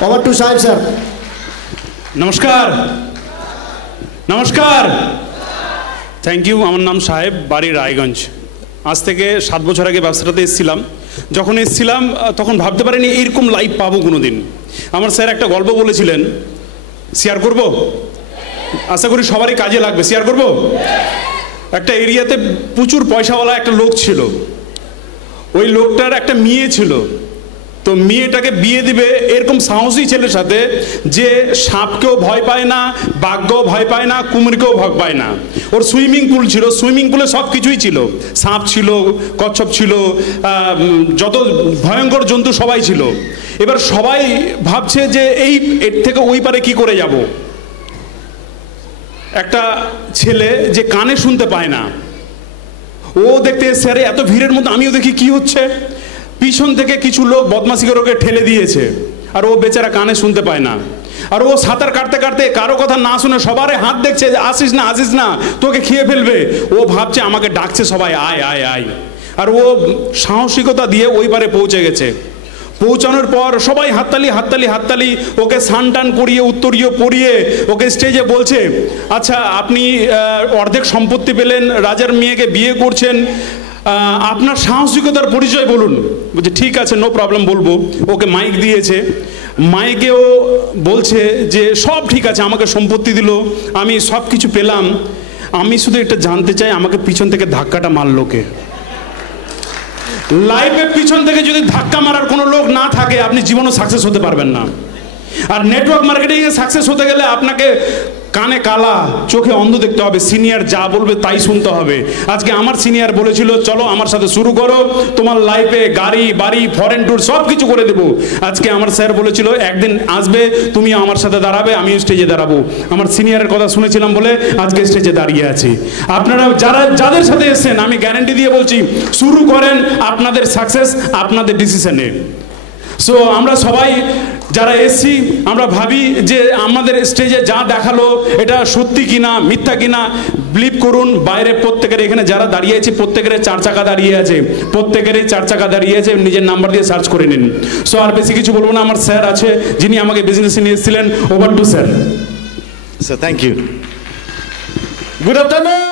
Over to Sahib sir. নমস্কার নমস্কার thank you. আমার নাম সাহেব, বাড়ি রায়গঞ্জ। আজ থেকে 7 বছর আগে ব্যবসাটাতে এসেছিলাম। যখন এসেছিলাম তখন ভাবতে পারিনি এইরকম লাইভ পাবো কোনো দিন। আমার স্যার একটা গল্প বলেছিলেন, শেয়ার করব, আশা করি সবারই কাজে লাগবে। শেয়ার করব। একটা এরিয়াতে প্রচুর পয়সাওয়ালা একটা লোক ছিল। ওই লোকটার একটা মেয়ে ছিল। তো মেয়েটাকে বিয়ে দিবে এরকম সাহসী ছেলের সাথে যে সাপকেও ভয় পায় না, বাঘকেও ভয় পায় না, কুমিরকেও ভয় পায় না। ওর সুইমিং পুল ছিল, সুইমিং পুলে সব কিছুই ছিল, সাপ ছিল, কচ্ছপ ছিল, যত ভয়ঙ্কর জন্তু সবাই ছিল। এবার সবাই ভাবছে যে এর থেকে ওই পারে কি করে যাব। একটা ছেলে যে কানে শুনতে পায় না, ও দেখতে এসছে, আরে এত ভিড়ের মধ্যে আমিও দেখি কি হচ্ছে। পিছন থেকে কিছু লোক বদমাশি করে ওকে ঠেলে দিয়েছে, আর ও বেচারা কানে শুনতে পায় না। আর ও সাঁতার কাটতে কাটতে কারো কথা না শুনে সবারে হাত দেখছে যে আসিস না আসিস না, তোকে খেয়ে ফেলবে। ও ভাবছে আমাকে ডাকছে সবাই, আয় আয় আয়। আর ও সাহসিকতা দিয়ে ওই পারে পৌঁছে গেছে। পৌঁছানোর পর সবাই হাততালি হাততালি হাততালি, ওকে সানটান করিয়ে উত্তরীয় পরিয়ে ওকে স্টেজে বলছে, আচ্ছা আপনি অর্ধেক সম্পত্তি পেলেন, রাজার মেয়েকে বিয়ে করছেন, আপনার সাহসিকতার পরিচয় বলুন। বলছে ঠিক আছে, নো প্রবলেম, বলবো। ওকে মাইক দিয়েছে, মাইকেও বলছে যে সব ঠিক আছে, আমাকে সম্পত্তি দিল, আমি সব কিছু পেলাম, আমি শুধু এটা জানতে চাই আমাকে পিছন থেকে ধাক্কাটা মারলো কে। লাইফে পিছন থেকে যদি ধাক্কা মারার কোনো লোক না থাকে আপনি জীবনে সাকসেস হতে পারবেন না। আর নেটওয়ার্ক মার্কেটিংয়ে সাকসেস হতে গেলে আপনাকে কানে কালা, চোখে অন্ধ দেখতে হবে, সিনিয়র যা বলবে তাই শুনতে হবে। আজকে আমার সিনিয়র বলেছিল চলো আমার সাথে শুরু করো, তোমার লাইফে গাড়ি বাড়ি ফরেন ট্যুর সব কিছু করে দেবো। আজকে আমার স্যার বলেছিল একদিন আসবে, তুমি আমার সাথে দাঁড়াবে, আমি স্টেজে দাঁড়াবো। আমার সিনিয়রের কথা শুনেছিলাম বলে আজকে স্টেজে দাঁড়িয়ে আছি। আপনারা যাদের সাথে এসেছেন আমি গ্যারান্টি দিয়ে বলছি, শুরু করেন, আপনাদের সাকসেস আপনাদের ডিসিশনে। সো আমরা সবাই যারা এসছি আমরা ভাবি যে আমাদের স্টেজে যা দেখালো এটা সত্যি কিনা মিথ্যা কিনা। বিলিভ করুন, বাইরে প্রত্যেকের, এখানে যারা দাঁড়িয়ে আছে প্রত্যেকের 4 চাকা দাঁড়িয়ে আছে, প্রত্যেকেরই 4 চাকা দাঁড়িয়ে আছে, নিজের নাম্বার দিয়ে সার্চ করে নিন। সো আর বেশি কিছু বলবো না। আমার স্যার আছে যিনি আমাকে বিজনেসে নিয়ে এসেছিলেন। Over to sir. So thank you. Good afternoon.